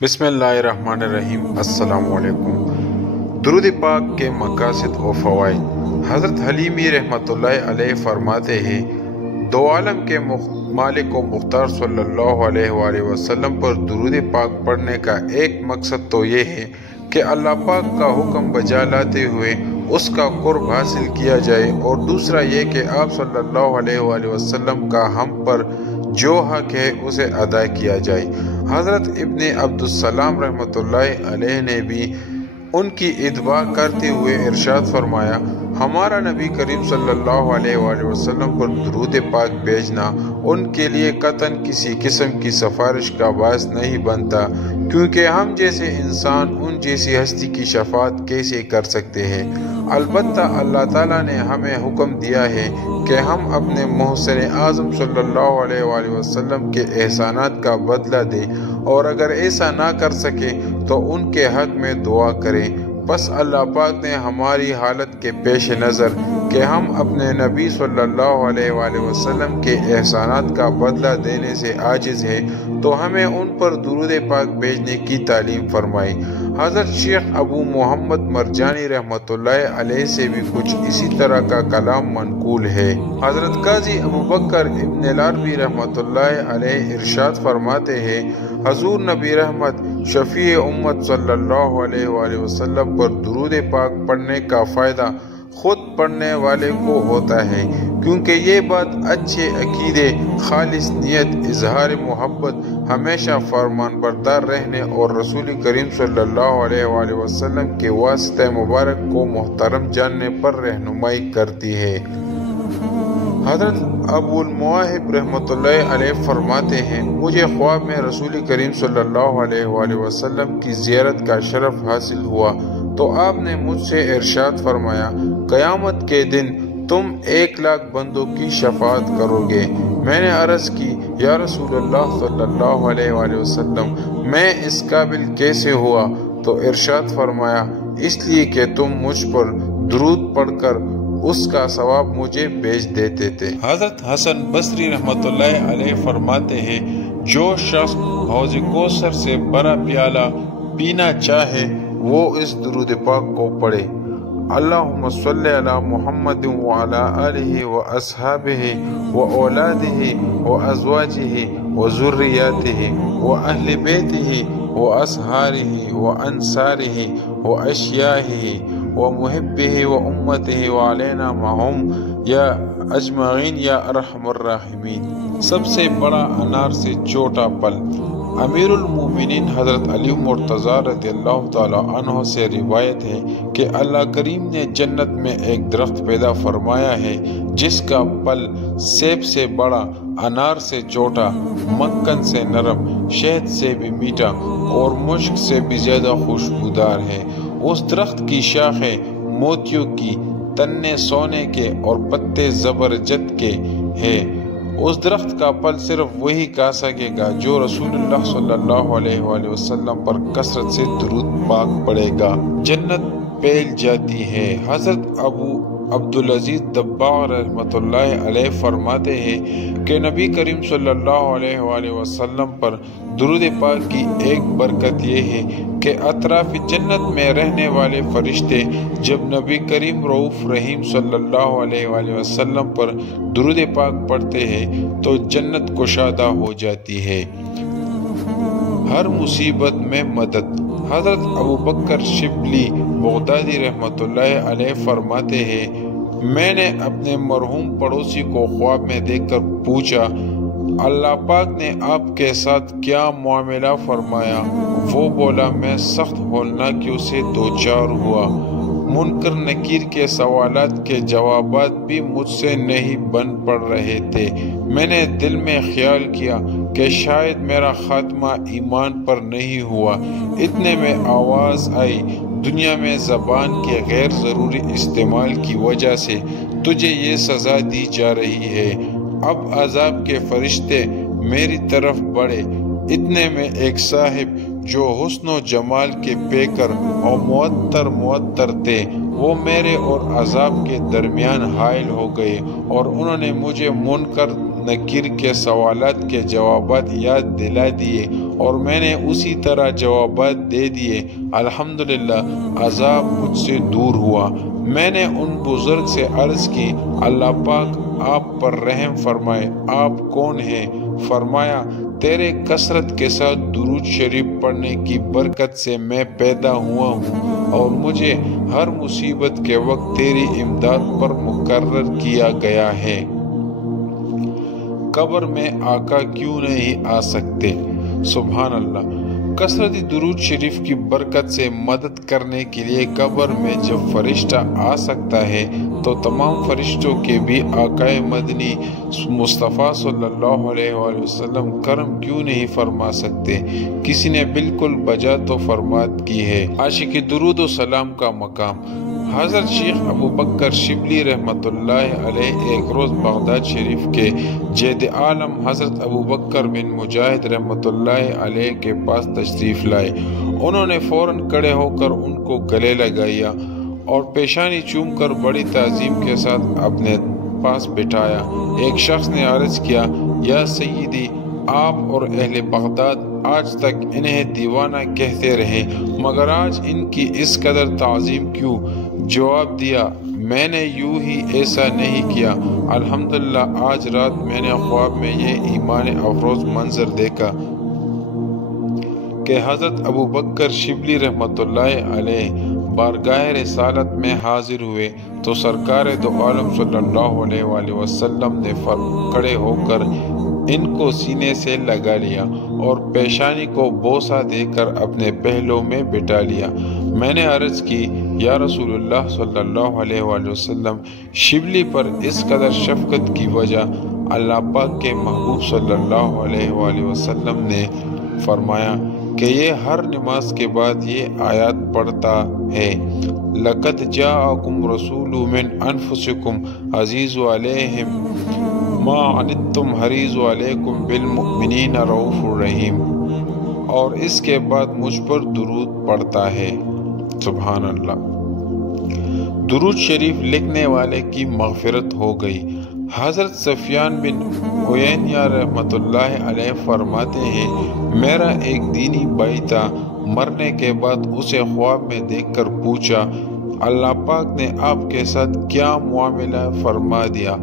بسم اللہ الرحمن الرحیم۔ السلام علیکم۔ درود پاک کے مقاصد و فوائد۔ حضرت حلیمی رحمۃ اللہ علیہ فرماتے ہیں، دو عالم کے مالک و مختار صلی اللہ علیہ وآلہ وسلم پر درود پاک پڑھنے کا ایک مقصد تو یہ ہے کہ اللہ پاک کا حکم بجا لاتے ہوئے اس کا قرب حاصل کیا جائے، اور دوسرا یہ کہ آپ صلی اللہ علیہ وآلہ وسلم کا ہم پر جو حق ہے اسے ادا کیا جائے۔ حضرت ابن عبدالسلام رحمۃ اللہ علیہ نے بھی ان کی اتباع کرتے ہوئے ارشاد فرمایا، ہمارا نبی کریم صلی اللہ علیہ وآلہ وسلم پر درود پاک بھیجنا ان کے لیے قطعاً کسی قسم کی سفارش کا باعث نہیں بنتا، کیونکہ ہم جیسے انسان ان جیسی ہستی کی شفاعت کیسے کر سکتے ہیں؟ البتہ اللہ تعالیٰ نے ہمیں حکم دیا ہے کہ ہم اپنے محسن اعظم صلی اللہ علیہ وآلہ وسلم کے احسانات کا بدلہ دیں، اور اگر ایسا نہ کر سکے تو ان کے حق میں دعا کریں۔ بس اللہ پاک نے ہماری حالت کے پیش نظر کہ ہم اپنے نبی صلی اللہ علیہ وآلہ وسلم کے احسانات کا بدلہ دینے سے عاجز ہیں، تو ہمیں ان پر درود پاک بھیجنے کی تعلیم فرمائی۔ حضرت شیخ ابو محمد مرجانی رحمۃ اللہ علیہ سے بھی کچھ اسی طرح کا کلام منقول ہے۔ حضرت قاضی ابو بکر ابن العربی رحمۃ اللہ علیہ ارشاد فرماتے ہیں، حضور نبی رحمت شفیع امت صلی اللہ علیہ وآلہ وسلم پر درود پاک پڑھنے کا فائدہ خود پڑھنے والے کو ہوتا ہے، کیونکہ یہ بات اچھے عقیدے، خالص نیت، اظہار محبت، ہمیشہ فرمان بردار رہنے اور رسول کریم صلی اللہ علیہ وآلہ وسلم کے واسطہ مبارک کو محترم جاننے پر رہنمائی کرتی ہے۔ حضرت ابو المواہب رحمۃ اللہ علیہ فرماتے ہیں، مجھے خواب میں رسول کریم صلی اللہ علیہ وآلہ وسلم کی زیارت کا شرف حاصل ہوا، تو آپ نے مجھ سے ارشاد فرمایا، قیامت کے دن تم 1,00,000 بندوں کی شفاعت کرو گے۔ میں نے عرض کی، یا رسول اللہ صلی اللہ علیہ وآلہ وسلم، میں اس قابل کیسے ہوا؟ تو ارشاد فرمایا، اس لیے کہ تم مجھ پر درود پڑھ کر اس کا ثواب مجھے بھیج دیتے تھے۔ حضرت حسن بصری رحمۃ اللہ علیہ فرماتے ہیں، جو شخص حوض کوثر سے بڑا پیالہ پینا چاہے وہ اس درود پاک کو پڑھے، اللہم صلی علی محمد وعلی آلہ واصحابہ واولادہ وازواجہ وذریاتہ واہل بیتہ واصہارہ وانصارہ واشیاعہ ومحبہ وامتہ وعلینا معہم یا اجمعین یا ارحم الراحمین۔ سب سے بڑا انار سے چھوٹا پھل۔ امیر المومنین حضرت علی مرتضیٰ رضی اللہ تعالی عنہ سے روایت ہے کہ اللہ کریم نے جنت میں ایک درخت پیدا فرمایا ہے جس کا پھل سیب سے بڑا، انار سے چھوٹا، مکھن سے نرم، شہد سے بھی میٹھا اور مشک سے بھی زیادہ خوشبودار ہے۔ اس درخت کی شاخیں موتیوں کی، تنے سونے کے اور پتے زبرجد کے ہیں۔ اس درخت کا پھل صرف وہی کھا سکے گا جو رسول اللہ صلی اللہ علیہ وآلہ وسلم پر کثرت سے درود پاک پڑے گا۔ جنت پھیل جاتی ہے۔ حضرت ابو عبدالعزیز دباغ رحمۃ اللہ علیہ فرماتے ہیں کہ نبی کریم صلی اللہ علیہ وآلہ وسلم پر درود پاک کی ایک برکت یہ ہے کہ اطراف جنت میں رہنے والے فرشتے جب نبی کریم رؤوف رحیم صلی اللہ علیہ وآلہ وسلم پر درود پاک پڑھتے ہیں تو جنت کشادہ ہو جاتی ہے۔ ہر مصیبت میں مدد۔ حضرت ابو بکر شبلی بغدادی رحمۃ اللہ علیہ فرماتے ہیں، میں نے اپنے مرحوم پڑوسی کو خواب میں دیکھ کر پوچھا، اللہ پاک نے آپ کے ساتھ کیا معاملہ فرمایا؟ وہ بولا، میں سخت ہولناکیوں سے دوچار ہوا، منکر نکیر کے سوالات کے جوابات بھی مجھ سے نہیں بن پڑ رہے تھے۔ میں نے دل میں خیال کیا کہ شاید میرا خاتمہ ایمان پر نہیں ہوا۔ اتنے میں آواز آئی، دنیا میں زبان کے غیر ضروری استعمال کی وجہ سے تجھے یہ سزا دی جا رہی ہے۔ اب عذاب کے فرشتے میری طرف بڑھے۔ اتنے میں ایک صاحب جو حسن و جمال کے پیکر اور معطر تھے، وہ میرے اور عذاب کے درمیان حائل ہو گئے، اور انہوں نے مجھے منکر نکیر کے سوالات کے جوابات یاد دلا دیے اور میں نے اسی طرح جوابات دے دیے۔ الحمدللہ عذاب مجھ سے دور ہوا۔ میں نے ان بزرگ سے عرض کی، اللہ پاک آپ پر رحم فرمائے، آپ کون ہیں؟ فرمایا، تیرے کثرت کے ساتھ درود شریف پڑھنے کی برکت سے میں پیدا ہوا ہوں اور مجھے ہر مصیبت کے وقت تیری امداد پر مقرر کیا گیا ہے۔ قبر میں آقا کیوں نہیں آ سکتے؟ سبحان اللہ۔ کثرت درود شریف کی برکت سے مدد کرنے کے لیے قبر میں جب فرشتہ آ سکتا ہے تو تمام فرشتوں کے بھی آقا مدنی مصطفیٰ صلی اللہ علیہ وآلہ وسلم کرم کیوں نہیں فرما سکتے؟ کسی نے بالکل بجا تو فرمات کی ہے۔ عاشق درود و سلام کا مقام۔ حضرت شیخ ابو بکر شبلی رحمۃ اللہ علیہ ایک روز بغداد شریف کے جید عالم حضرت ابو بکر بن مجاہد رحمۃ اللہ علیہ کے پاس تشریف لائے۔ انہوں نے فوراً کھڑے ہو کر ان کو گلے لگایا اور پیشانی چوم کر بڑی تعظیم کے ساتھ اپنے پاس بٹھایا۔ ایک شخص نے عرض کیا، یا سیدی، آپ اور اہل بغداد آج تک انہیں دیوانہ کہتے رہے، مگر آج ان کی اس قدر تعظیم کیوں؟ جواب دیا، میں نے یوں ہی ایسا نہیں کیا، الحمدللہ آج رات میں نے خواب میں یہ ایمان افروز منظر دیکھا کہ حضرت ابو بکر شبلی رحمۃ اللہ علیہ بارگاہ رسالت میں حاضر ہوئے تو سرکار دو عالم صلی اللہ علیہ وآلہ وسلم نے کھڑے ہو کر ان کو سینے سے لگا لیا اور پیشانی کو بوسہ دے کر اپنے پہلو میں بٹھا لیا۔ میں نے عرض کی، یا رسول اللہ صلی اللہ علیہ وآلہ وسلم، شبلی پر اس قدر شفقت کی وجہ؟ اللہ پاک کے محبوب صلی اللہ علیہ وآلہ وسلم نے فرمایا کہ یہ ہر نماز کے بعد یہ آیات پڑھتا ہے، لَقَدْ جَاءَكُمْ رَسُولٌ مِّنْ أَنفُسِكُمْ عَزِيزٌ عَلَيْهِ مَا عَنِتُّمْ حَرِيصٌ عَلَيْكُمْ بِالْمُؤْمِنِينَ رَءُوفٌ رَحِيمٌ، اور اس کے بعد مجھ پر درود پڑھتا ہے۔ سبحان اللہ۔ درود شریف لکھنے والے کی مغفرت ہو گئی۔ حضرت سفیان بن عیینہ رحمۃ اللہ علیہ فرماتے ہیں، میرا ایک دینی بھائی تھا، مرنے کے بعد اسے خواب میں دیکھ کر پوچھا، اللہ پاک نے آپ کے ساتھ کیا معاملہ فرما دیا؟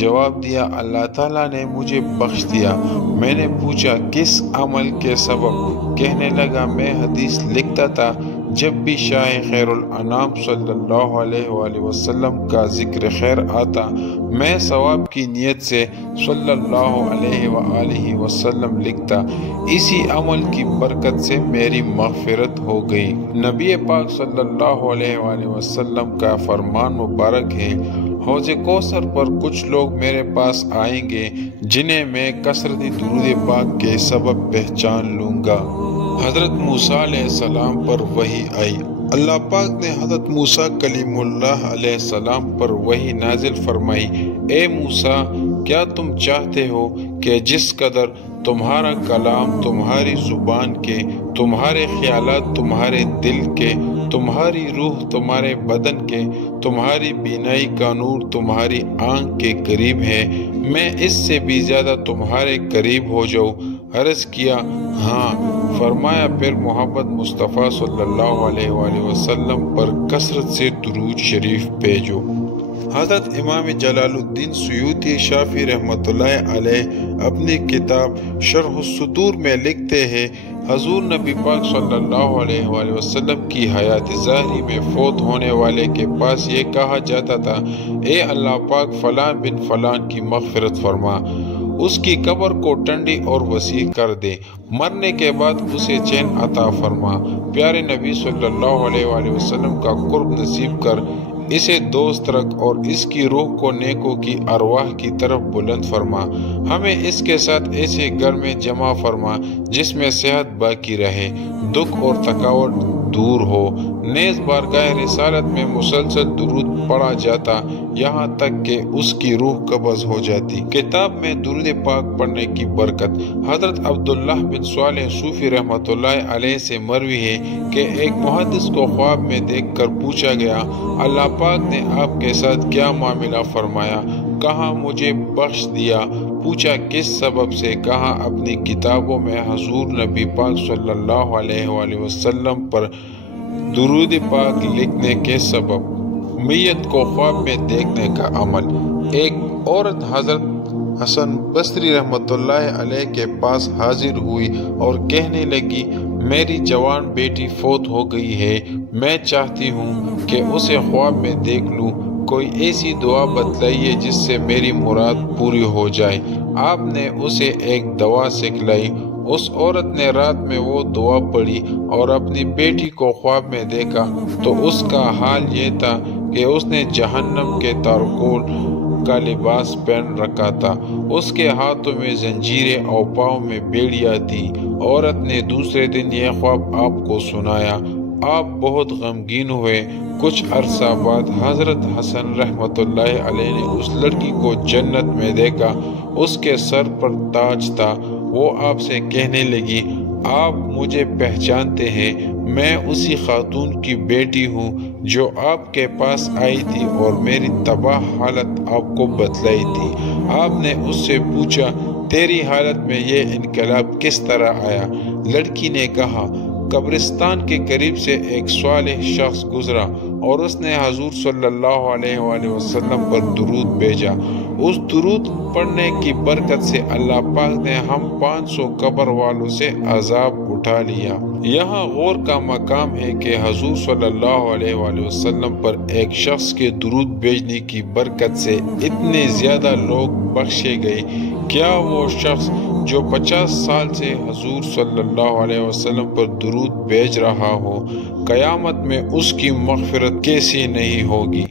جواب دیا، اللہ تعالیٰ نے مجھے بخش دیا۔ میں نے پوچھا، کس عمل کے سبب؟ کہنے لگا، میں حدیث لکھتا تھا، جب بھی شاہ خیر الانام صلی اللہ علیہ وآلہ وسلم کا ذکر خیر آتا، میں ثواب کی نیت سے صلی اللہ علیہ وآلہ وسلم لکھتا، اسی عمل کی برکت سے میری مغفرت ہو گئی۔ نبی پاک صلی اللہ علیہ وآلہ وسلم کا فرمان مبارک ہے، حوض کوثر پر کچھ لوگ میرے پاس آئیں گے جنہیں میں کثرت درود پاک کے سبب پہچان لوں گا۔ حضرت موسیٰ علیہ السلام پر وحی آئی۔ اللہ پاک نے حضرت موسیٰ کلیم اللہ علیہ السلام پر وحی نازل فرمائی، اے موسیٰ، کیا تم چاہتے ہو کہ جس قدر تمہارا کلام تمہاری زبان کے، تمہارے خیالات تمہارے دل کے، تمہاری روح تمہارے بدن کے، تمہاری بینائی کا نور تمہاری آنکھ کے قریب ہے، میں اس سے بھی زیادہ تمہارے قریب ہو جاؤں؟ عرض کیا، ہاں۔ فرمایا، پھر محمد مصطفیٰ صلی اللہ علیہ وآلہ وسلم پر کثرت سے درود شریف بھیجو۔ حضرت امام جلال الدین سیوطی شافعی رحمۃ اللہ علیہ اپنی کتاب شرح الصدور میں لکھتے ہیں، حضور نبی پاک صلی اللہ علیہ وآلہ وسلم کی حیات ظاہری میں فوت ہونے والے کے پاس یہ کہا جاتا تھا، اے اللہ پاک، فلاں بن فلاں کی مغفرت فرما، اس کی قبر کو ٹھنڈی اور وسیع کر دے، مرنے کے بعد اسے چین عطا فرما، پیارے نبی صلی اللہ علیہ وآلہ وسلم کا قرب نصیب کر، اسے دوست رکھ اور اس کی روح کو نیکوں کی ارواح کی طرف بلند فرما، ہمیں اس کے ساتھ ایسے گھر میں جمع فرما جس میں صحت باقی رہے، دکھ اور تھکاوٹ دور ہو، نیز بارگاہ رسالت میں مسلسل درود پڑھا جاتا یہاں تک کہ اس کی روح قبض ہو جاتی۔ کتاب میں درود پاک پڑھنے کی برکت۔ حضرت عبداللہ بن صالح صوفی رحمۃ اللہ علیہ سے مروی ہے کہ ایک محدث کو خواب میں دیکھ کر پوچھا گیا، اللہ پاک نے آپ کے ساتھ کیا معاملہ فرمایا؟ کہا، مجھے بخش دیا۔ پوچھا کس سبب سے؟ کہا اپنی کتابوں میں حضور نبی پاک صلی اللہ علیہ وآلہ وسلم پر درود پاک لکھنے کے سبب۔ میت کو خواب میں دیکھنے کا عمل۔ ایک عورت حضرت حسن بصری رحمۃ اللہ علیہ کے پاس حاضر ہوئی اور کہنے لگی، میری جوان بیٹی فوت ہو گئی ہے، میں چاہتی ہوں کہ اسے خواب میں دیکھ لوں، کوئی ایسی دعا بتلائیے جس سے میری مراد پوری ہو جائے۔ آپ نے اسے ایک دعا سکھلائی۔ اس عورت نے رات میں وہ دعا پڑھی اور اپنی بیٹی کو خواب میں دیکھا تو اس کا حال یہ تھا کہ اس نے جہنم کے تارکول کا لباس پہن رکھا تھا، اس کے ہاتھوں میں زنجیریں اور پاؤں میں بیڑیاں تھی۔ عورت نے دوسرے دن یہ خواب آپ کو سنایا، آپ بہت غمگین ہوئے۔ کچھ عرصہ بعد حضرت حسن رحمۃ اللہ علیہ نے اس لڑکی کو جنت میں دیکھا، اس کے سر پر تاج تھا۔ وہ آپ سے کہنے لگی، آپ مجھے پہچانتے ہیں؟ میں اسی خاتون کی بیٹی ہوں جو آپ کے پاس آئی تھی اور میری تباہ حالت آپ کو بتلائی تھی۔ آپ نے اس سے پوچھا، تیری حالت میں یہ انقلاب کس طرح آیا؟ لڑکی نے کہا، قبرستان کے قریب سے ایک صالح شخص گزرا اور اس نے حضور صلی اللہ علیہ وآلہ وسلم پر درود بھیجا۔ اس درود پڑھنے کی برکت سے اللہ پاک نے ہم 500 قبر والوں سے عذاب اٹھا لیا۔ یہاں غور کا مقام ہے کہ حضور صلی اللہ علیہ وآلہ وسلم پر ایک شخص کے درود بھیجنے کی برکت سے اتنے زیادہ لوگ بخشے گئے۔ کیا وہ شخص جو 50 سال سے حضور صلی اللہ علیہ وسلم پر درود بھیج رہا ہو، قیامت میں اس کی مغفرت کیسی نہیں ہوگی؟